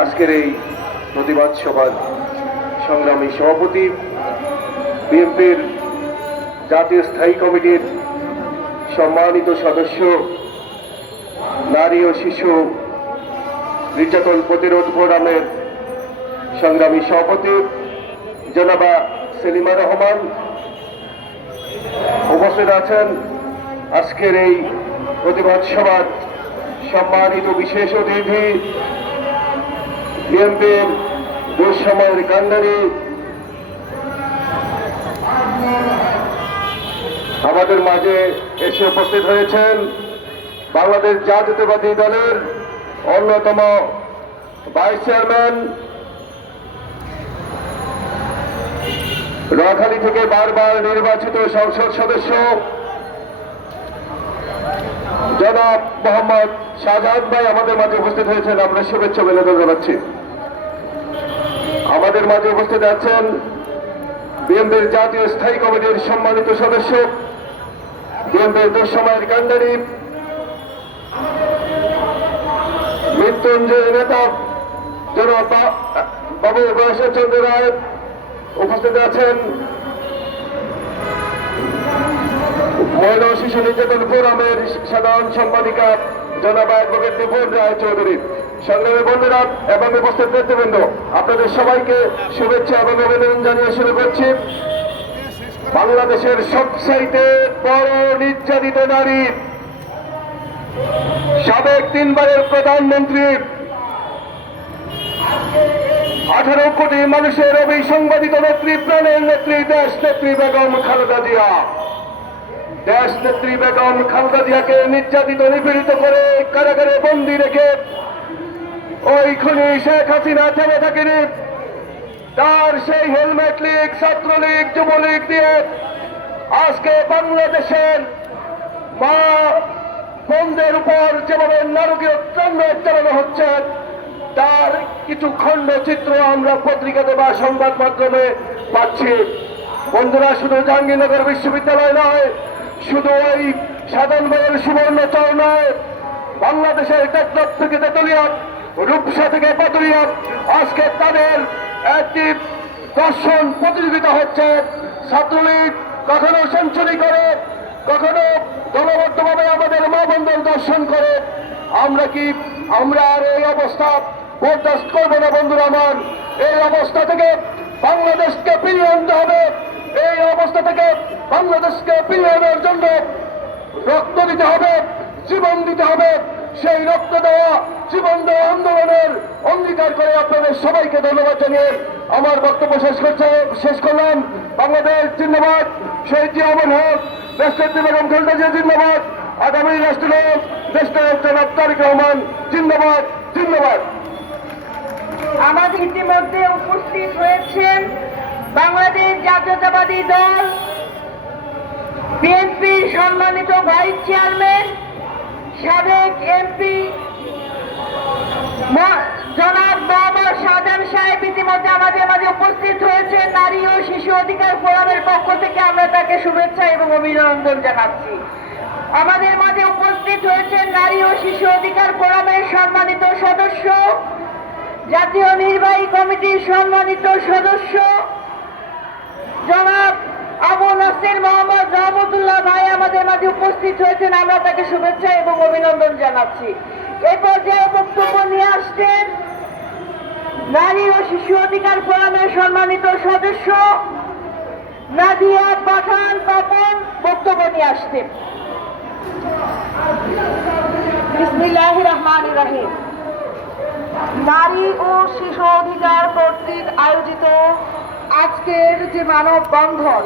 আজকের এই প্রতিবাদ সভার সংগ্রামী সভাপতি, বিএনপির জাতীয় স্থায়ী কমিটির সম্মানিত সদস্য, নারী ও শিশু নির্যাতন প্রতিরোধ ফোরামের সংগ্রামী সভাপতি জনাবা সেলিমা রহমান উপস্থিত আছেন। আজকের এই প্রতিবাদ সভার সম্মানিত বিশেষ অতিথি বিএনপির দুঃসময়ের কান্ডারি আমাদের মাঝে এসে উপস্থিত হয়েছেন বাংলাদেশ জাতীয়তাবাদী দলের অন্যতম ভাইস চেয়ারম্যান নোয়াখালী থেকে বারবার নির্বাচিত সংসদ সদস্য। জনাব মোহাম্মদ শাহজাহান ভাই আমাদের মাঝে উপস্থিত হয়েছেন। আমরা শুভেচ্ছা বিনোদন জানাচ্ছি। আমাদের মাঝে উপস্থিত আছেন বিএনপির জাতীয় স্থায়ী কমিটির সম্মানিত সদস্য, বিএনপির দুঃসময়ের কান্ডারি মৃত্যুঞ্জয় নেতা, জনাব বাবু গণেশ্বর চন্দ্র রায়, উপস্থিত আছেন মহিলা শিশু নির্যাতন ফোরামের সাধারণ সম্পাদিকা জনাব অ্যাডভোকেট বিপুল রায় চৌধুরী সংগ্রামী বন্ধুরা, এবং উপস্থিত নেতৃবৃন্দ, আপনাদের সবাইকে শুভেচ্ছা এবং অভিনন্দন জানিয়ে শুরু করছি। বাংলাদেশের সবচাইতে বড় নির্যাতিত নারী, সাবেক তিনবারের প্রধানমন্ত্রী, আঠারো কোটি মানুষের অভিসংবাদিত নেত্রী, প্রাণের নেত্রী দেশ নেত্রী বেগম খালেদা জিয়া। দেশ নেত্রী বেগম খালেদা জিয়াকে নির্যাতিত, নিপীড়িত করে কারাগারে বন্দি রেখে ওই খুনি শেখ হাসিনা থেমে থাকেনি। তার সেই হেলমেট লীগ, ছাত্রলীগ, যুবলীগ দিয়ে আজকে বাংলাদেশের মা বন্ধের উপর যেভাবে নারকীয় তাণ্ডব চালানো হচ্ছে, তার কিছু খণ্ড চিত্র আমরা পত্রিকাতে বা সংবাদ মাধ্যমে পাচ্ছি। বন্ধুরা, শুধু জাহাঙ্গীরনগর বিশ্ববিদ্যালয় নয় শুধু ওই সাধারণ সুবর্ণচর নয়, বাংলাদেশের টেকনক থেকে তেতুলিয়া রূপসা থেকে পাতুরিয়া আজকে তাদের একটি দর্শন প্রতিযোগিতা হচ্ছে। ছাত্রলীগ কখনো সেঞ্চুরি করে, কখনো দলবদ্ধভাবে আমাদের মা বন্ধন দর্শন করে। আমরা কি, আমরা আর এই অবস্থা বরদাস্ত করব না বন্ধুরা আমার? এই অবস্থা থেকে বাংলাদেশকে ফিরিয়ে আনতে হবে। এই অবস্থা থেকে বাংলাদেশকে ফিরিয়ে জন্য রক্ত দিতে হবে, জীবন দিতে হবে। সেই রক্ত দেওয়া, জীবন দেওয়া আন্দোলনের অঙ্গীকার করে আপনাদের সবাইকে ধন্যবাদ জানিয়ে আমার বক্তব্য শেষ করছে, শেষ করলাম। বাংলাদেশ জিন্দাবাদ। শহীদ জিয়ামন হক, রাষ্ট্রপতি বেগম খালেদা জিয়া জিন্দাবাদ। আগামী রাষ্ট্রনায়ক দেশনায়ক জনাব তারেক রহমান জিন্দাবাদ জিন্দাবাদ। আমাদের ইতিমধ্যে উপস্থিত হয়েছেন বাংলাদেশ জাতীয়তাবাদী দল বিএনপির সম্মানিত ভাইস চেয়ারম্যান, সাবেক এমপি জনাব মোহাম্মদ শাহজাহান সাহেব ইতিমধ্যে আমাদের মাঝে উপস্থিত হয়েছে নারী ও শিশু অধিকার ফোরামের পক্ষ থেকে আমরা তাকে শুভেচ্ছা এবং অভিনন্দন জানাচ্ছি। আমাদের মাঝে উপস্থিত হয়েছে নারী ও শিশু অধিকার ফোরামের সম্মানিত সদস্য, জাতীয় নির্বাহী কমিটির সম্মানিত সদস্য জনাব আবু নাসির মোহাম্মদ রহমতুল্লাহ ভাই আমাদের মাঝে উপস্থিত হয়েছেন। আমরা তাকে শুভেচ্ছা এবং অভিনন্দন জানাচ্ছি। এ পর্যায়ে বক্তব্য নিয়ে আসছেন নারী ও শিশু অধিকার ফোরামের সম্মানিত সদস্য নাদিয়া পাঠান পাপন বক্তব্য নিয়ে আসছেন। বিসমিল্লাহ রহমান রাহিম। নারী ও শিশু অধিকার কর্তৃক আয়োজিত আজকের যে মানব বন্ধন